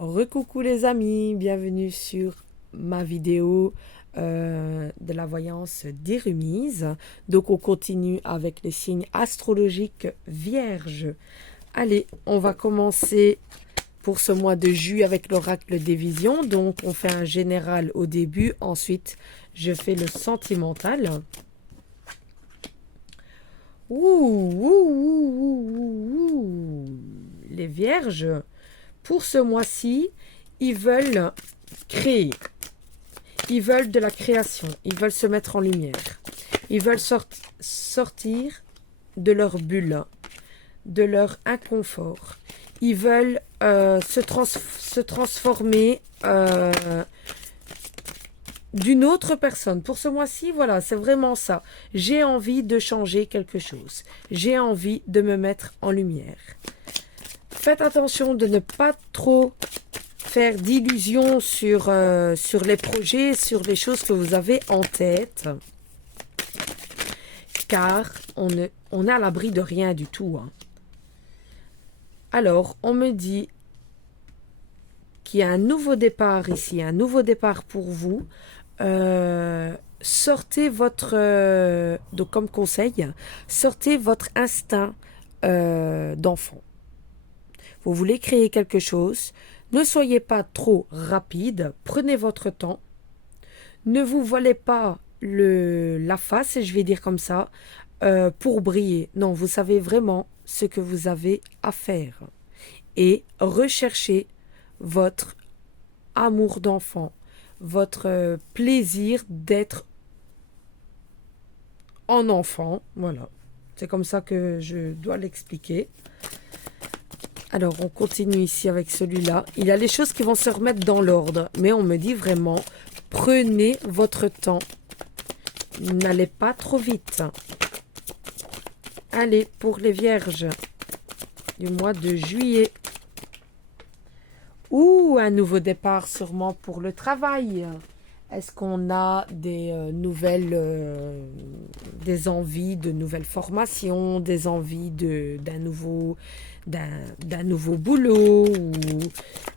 Recoucou les amis, bienvenue sur ma vidéo de la voyance des remises. Donc on continue avec les signes astrologiques vierges. Allez, on va commencer pour ce mois de juillet avec l'oracle des visions. Donc on fait un général au début, ensuite je fais le sentimental. Les vierges, pour ce mois-ci, ils veulent créer. Ils veulent de la création. Ils veulent se mettre en lumière. Ils veulent sortir de leur bulle, de leur inconfort. Ils veulent se transformer d'une autre personne. Pour ce mois-ci, voilà, c'est vraiment ça. J'ai envie de changer quelque chose. J'ai envie de me mettre en lumière. Faites attention de ne pas trop faire d'illusions sur les projets, sur les choses que vous avez en tête. Car on est à l'abri de rien du tout. Hein. Alors, on me dit qu'il y a un nouveau départ ici, un nouveau départ pour vous. Sortez votre... donc comme conseil, sortez votre instinct d'enfant. Vous voulez créer quelque chose, ne soyez pas trop rapide, prenez votre temps, ne vous voilez pas la face, je vais dire comme ça, pour briller. Non, vous savez vraiment ce que vous avez à faire. Et recherchez votre amour d'enfant, votre plaisir d'être en enfant. Voilà, c'est comme ça que je dois l'expliquer. Alors, on continue ici avec celui-là. Il y a les choses qui vont se remettre dans l'ordre. Mais on me dit vraiment, prenez votre temps. N'allez pas trop vite. Allez, pour les vierges du mois de juillet. Un nouveau départ sûrement pour le travail. Est-ce qu'on a des nouvelles, des envies de nouvelles formations, des envies d'un nouveau boulot, ou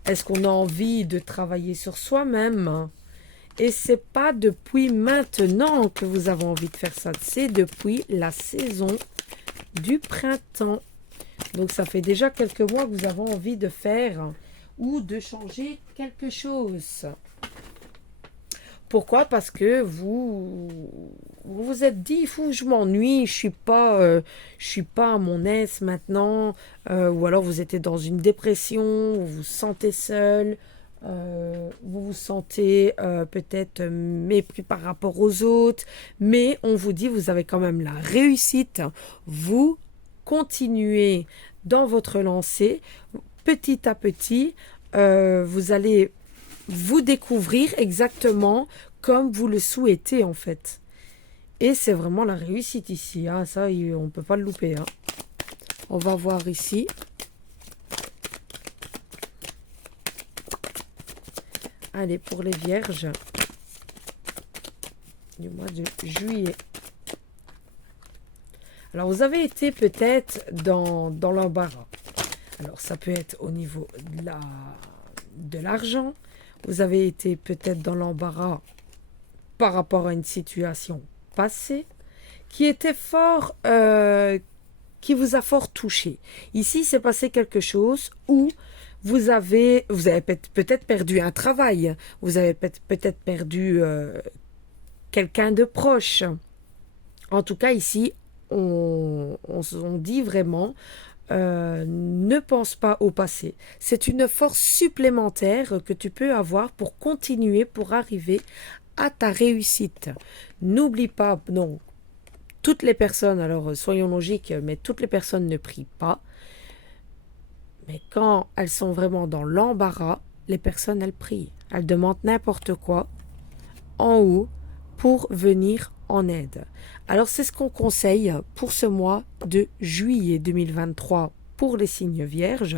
est-ce qu'on a envie de travailler sur soi-même? Et c'est pas depuis maintenant que vous avez envie de faire ça, c'est depuis la saison du printemps. Donc ça fait déjà quelques mois que vous avez envie de faire ou de changer quelque chose. Pourquoi? Parce que vous vous êtes dit, je m'ennuie, je suis pas à mon aise maintenant, ou alors vous étiez dans une dépression, vous vous sentez seul, vous vous sentez peut-être mépris par rapport aux autres, mais on vous dit, vous avez quand même la réussite, vous continuez dans votre lancée, petit à petit, vous allez vous découvrir exactement comme vous le souhaitez en fait. Et c'est vraiment la réussite ici. Hein. Ça, on ne peut pas le louper. Hein. On va voir ici. Allez, pour les vierges du mois de juillet. Alors, vous avez été peut-être dans l'embarras. Alors, ça peut être au niveau de l'argent. Vous avez été peut-être dans l'embarras par rapport à une situation passée qui était qui vous a fort touché. Ici, c'est passé quelque chose où vous avez peut-être perdu un travail, vous avez peut-être perdu quelqu'un de proche. En tout cas, ici, on dit vraiment ne pense pas au passé. C'est une force supplémentaire que tu peux avoir pour continuer, pour arriver à ta réussite. N'oublie pas, non, toutes les personnes, alors soyons logiques, mais toutes les personnes ne prient pas. Mais quand elles sont vraiment dans l'embarras, les personnes, elles prient. Elles demandent n'importe quoi en haut pour venir en aide. Alors c'est ce qu'on conseille pour ce mois de juillet 2023 pour les signes vierges.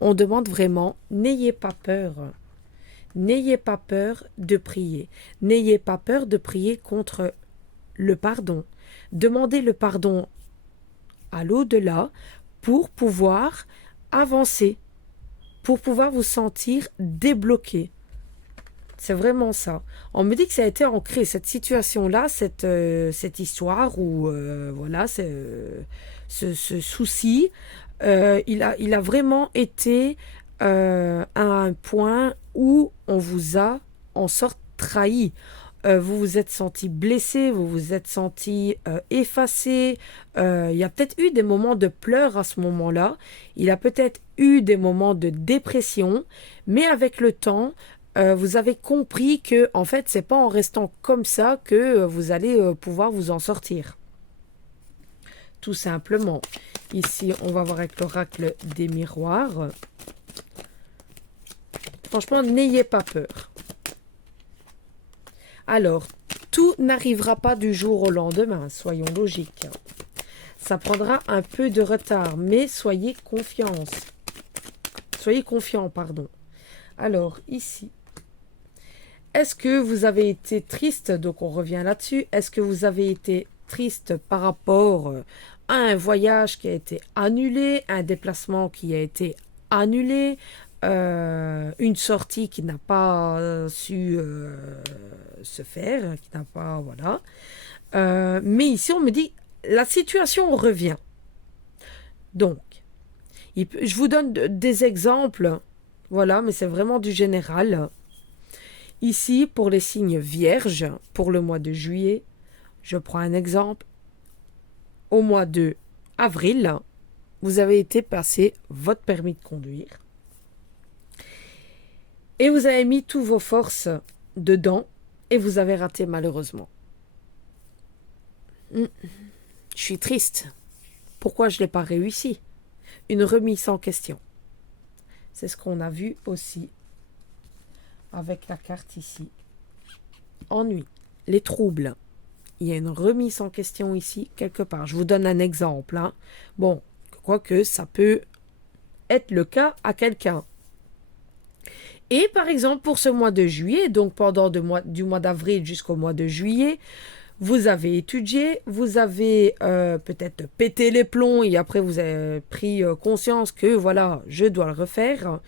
On demande vraiment, n'ayez pas peur. N'ayez pas peur de prier. N'ayez pas peur de prier contre le pardon. Demandez le pardon à l'au-delà pour pouvoir avancer. pour pouvoir vous sentir débloqué. C'est vraiment ça. On me dit que ça a été ancré, cette situation-là, cette histoire où, voilà, ce souci, il a vraiment été à un point où on vous a en sorte trahi. Vous vous êtes senti blessé, vous vous êtes senti effacé. Il y a peut-être eu des moments de pleurs à ce moment-là. Il a peut-être eu des moments de dépression. Mais avec le temps, vous avez compris que en fait, c'est pas en restant comme ça que vous allez pouvoir vous en sortir. Tout simplement. Ici, on va voir avec l'oracle des miroirs. Franchement, n'ayez pas peur. Alors, tout n'arrivera pas du jour au lendemain, soyons logiques. Ça prendra un peu de retard, mais soyez confiants. Soyez confiants, pardon. Alors, ici, est-ce que vous avez été triste? Donc, on revient là-dessus. Est-ce que vous avez été triste par rapport à un voyage qui a été annulé, un déplacement qui a été annulé, une sortie qui n'a pas su se faire, qui n'a pas, voilà. Mais ici, on me dit, la situation revient. Donc, je vous donne des exemples, voilà, mais c'est vraiment du général. Ici, pour les signes vierges, pour le mois de juillet, je prends un exemple. Au mois de avril, vous avez été passer votre permis de conduire. Et vous avez mis toutes vos forces dedans et vous avez raté malheureusement. Je suis triste. Pourquoi je n'ai pas réussi? Une remise en question. C'est ce qu'on a vu aussi avec la carte ici. Ennui, les troubles. Il y a une remise en question ici, quelque part. Je vous donne un exemple. Hein. Bon, quoique ça peut être le cas à quelqu'un. Et par exemple, pour ce mois de juillet, donc pendant du mois d'avril jusqu'au mois de juillet, vous avez étudié, vous avez peut-être pété les plombs et après vous avez pris conscience que voilà, je dois le refaire.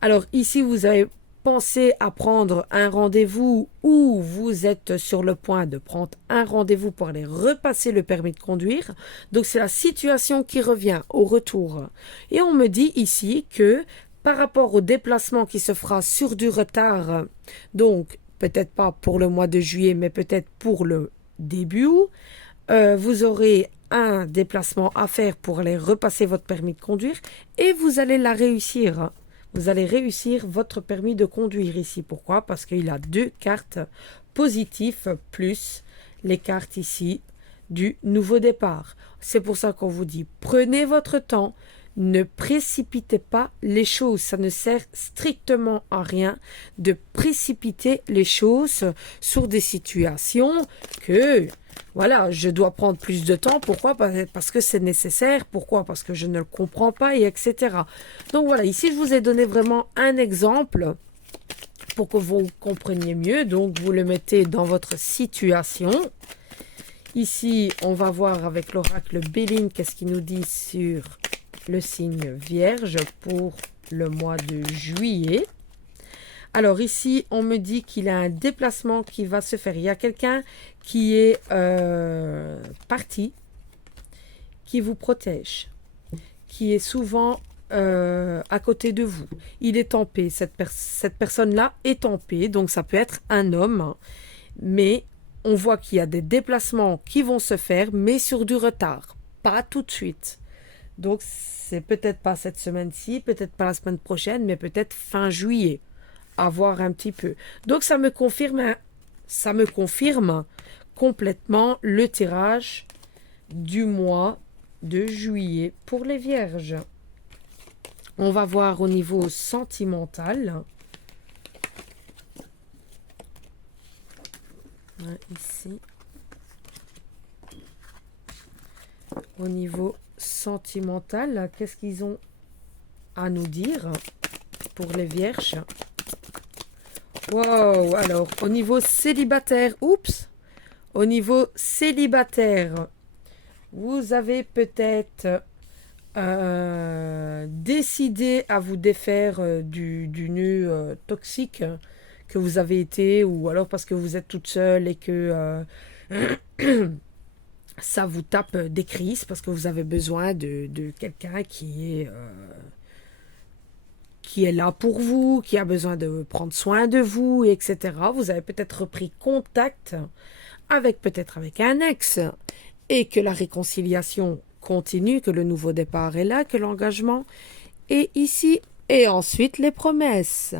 Alors ici, vous avez pensé à prendre un rendez-vous ou vous êtes sur le point de prendre un rendez-vous pour aller repasser le permis de conduire. Donc c'est la situation qui revient au retour. Et on me dit ici que par rapport au déplacement qui se fera sur du retard, donc peut-être pas pour le mois de juillet, mais peut-être pour le début août, vous aurez un déplacement à faire pour aller repasser votre permis de conduire et vous allez la réussir. Vous allez réussir votre permis de conduire ici. Pourquoi? Parce qu'il a 2 cartes positives plus les cartes ici du nouveau départ. C'est pour ça qu'on vous dit prenez votre temps. Ne précipitez pas les choses. Ça ne sert strictement à rien de précipiter les choses sur des situations que, voilà, je dois prendre plus de temps. Pourquoi? Parce que c'est nécessaire. Pourquoi? Parce que je ne le comprends pas, et etc. Donc voilà, ici, je vous ai donné vraiment un exemple pour que vous compreniez mieux. Donc, vous le mettez dans votre situation. Ici, on va voir avec l'oracle Béline, qu'est-ce qu'il nous dit sur le signe vierge pour le mois de juillet. Alors ici, on me dit qu'il a un déplacement qui va se faire. Il y a quelqu'un qui est parti, qui vous protège, qui est souvent à côté de vous. Il est en paix. Cette personne-là est en paix, donc ça peut être un homme, mais on voit qu'il y a des déplacements qui vont se faire, mais sur du retard, pas tout de suite. Donc, c'est peut-être pas cette semaine-ci, peut-être pas la semaine prochaine, mais peut-être fin juillet. À voir un petit peu. Donc, ça me confirme complètement le tirage du mois de juillet pour les vierges. On va voir au niveau sentimental. Ici. Au niveau sentimental, qu'est-ce qu'ils ont à nous dire pour les vierges? Wow, alors au niveau célibataire, au niveau célibataire, vous avez peut-être décidez à vous défaire du nœud toxique que vous avez été, ou alors parce que vous êtes toute seule et que ça vous tape des crises, parce que vous avez besoin de quelqu'un qui est là pour vous, qui a besoin de prendre soin de vous, etc. Vous avez peut-être repris contact peut-être avec un ex, et que la réconciliation continue, que le nouveau départ est là, que l'engagement est ici, et ensuite les promesses.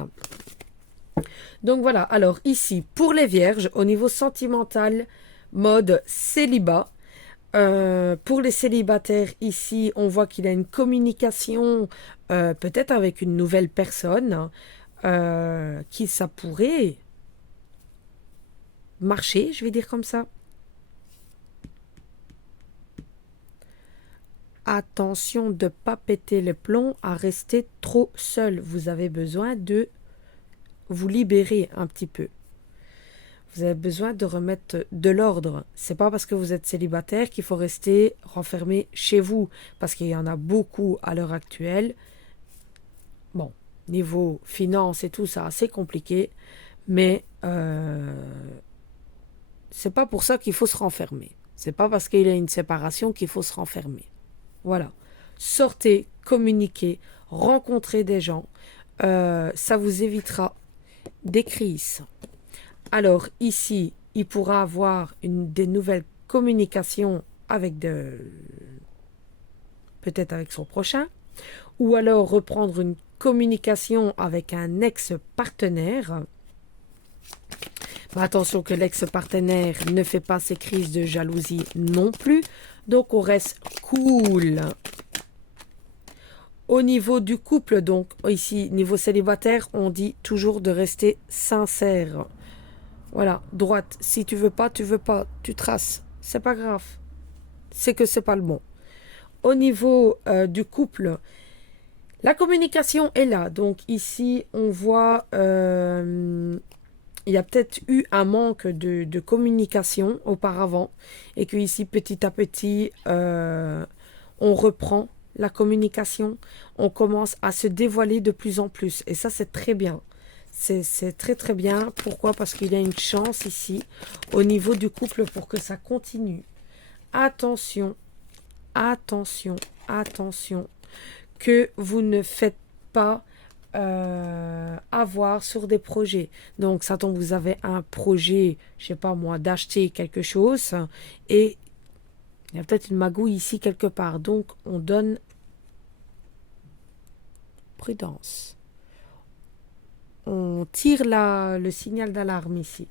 Donc voilà, alors ici, pour les vierges, au niveau sentimental, mode célibat. Pour les célibataires, ici, on voit qu'il y a une communication, peut-être avec une nouvelle personne, qui ça pourrait marcher, je vais dire comme ça. Attention de ne pas péter les plombs, à rester trop seul. Vous avez besoin de vous libérer un petit peu. Vous avez besoin de remettre de l'ordre. C'est pas parce que vous êtes célibataire qu'il faut rester renfermé chez vous, parce qu'il y en a beaucoup à l'heure actuelle. Bon, niveau finance et tout ça, c'est compliqué, mais c'est pas pour ça qu'il faut se renfermer. C'est pas parce qu'il y a une séparation qu'il faut se renfermer. Voilà. Sortez, communiquez, rencontrez des gens. Ça vous évitera des crises. Alors ici, il pourra avoir des nouvelles communications avec peut-être avec son prochain, ou alors reprendre une communication avec un ex-partenaire. Mais attention que l'ex-partenaire ne fait pas ces crises de jalousie non plus, donc on reste cool. Au niveau du couple, donc ici, niveau célibataire, on dit toujours de rester sincère. Voilà, droite. Si tu veux pas, tu traces. C'est pas grave. C'est que c'est pas le bon. Au niveau du couple, la communication est là. Donc ici, on voit il y a peut-être eu un manque de communication auparavant, et que ici, petit à petit, on reprend la communication. On commence à se dévoiler de plus en plus. Et ça, c'est très bien. C'est très très bien. Pourquoi? Parce qu'il y a une chance ici au niveau du couple pour que ça continue. Attention, attention, attention, que vous ne faites pas avoir sur des projets. Donc ça tombe, vous avez un projet, je sais pas moi, d'acheter quelque chose, et il y a peut-être une magouille ici quelque part. Donc on donne prudence. On tire le signal d'alarme ici.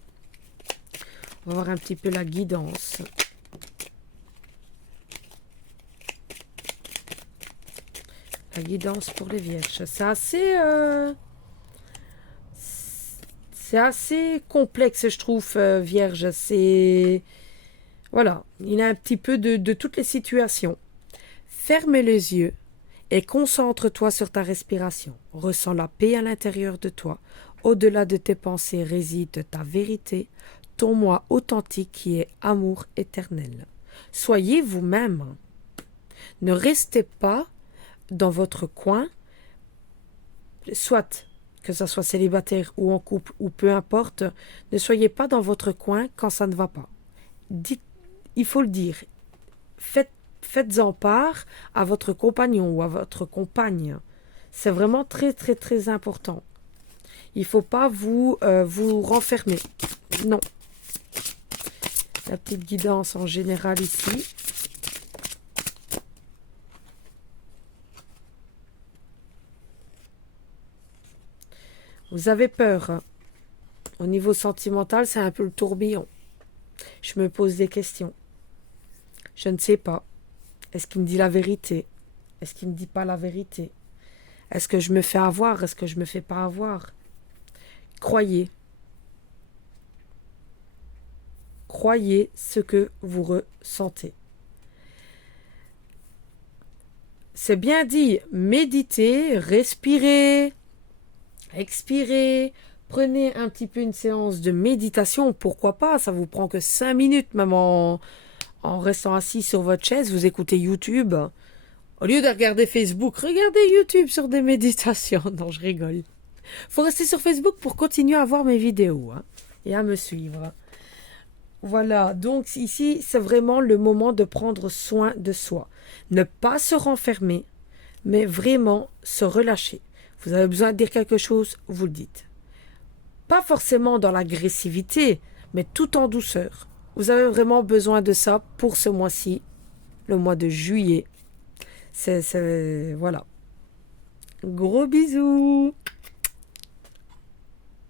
On va voir un petit peu la guidance. La guidance pour les vierges. C'est assez complexe, je trouve, vierge. Voilà, il y a un petit peu de toutes les situations. Ferme les yeux et concentre-toi sur ta respiration. Ressens la paix à l'intérieur de toi. Au-delà de tes pensées réside ta vérité, ton moi authentique qui est amour éternel. Soyez vous-même. Ne restez pas dans votre coin, soit que ce soit célibataire ou en couple ou peu importe, ne soyez pas dans votre coin quand ça ne va pas. Il faut le dire. Faites-en part à votre compagnon ou à votre compagne. C'est vraiment très très très important. Il ne faut pas vous renfermer. Non. La petite guidance en général ici. Vous avez peur. Au niveau sentimental, c'est un peu le tourbillon. Je me pose des questions. Je ne sais pas. Est-ce qu'il me dit la vérité? Est-ce qu'il ne me dit pas la vérité? Est-ce que je me fais avoir? Est-ce que je me fais pas avoir? Croyez. Croyez ce que vous ressentez. C'est bien dit. Méditez, respirez, expirez. Prenez un petit peu une séance de méditation. Pourquoi pas? Ça vous prend que 5 minutes, même en restant assis sur votre chaise. Vous écoutez YouTube. Au lieu de regarder Facebook, regardez YouTube sur des méditations. Non, je rigole. Faut rester sur Facebook pour continuer à voir mes vidéos, hein, et à me suivre. Voilà, donc ici, c'est vraiment le moment de prendre soin de soi. Ne pas se renfermer, mais vraiment se relâcher. Vous avez besoin de dire quelque chose, vous le dites. Pas forcément dans l'agressivité, mais tout en douceur. Vous avez vraiment besoin de ça pour ce mois-ci, le mois de juillet. Voilà. Gros bisous!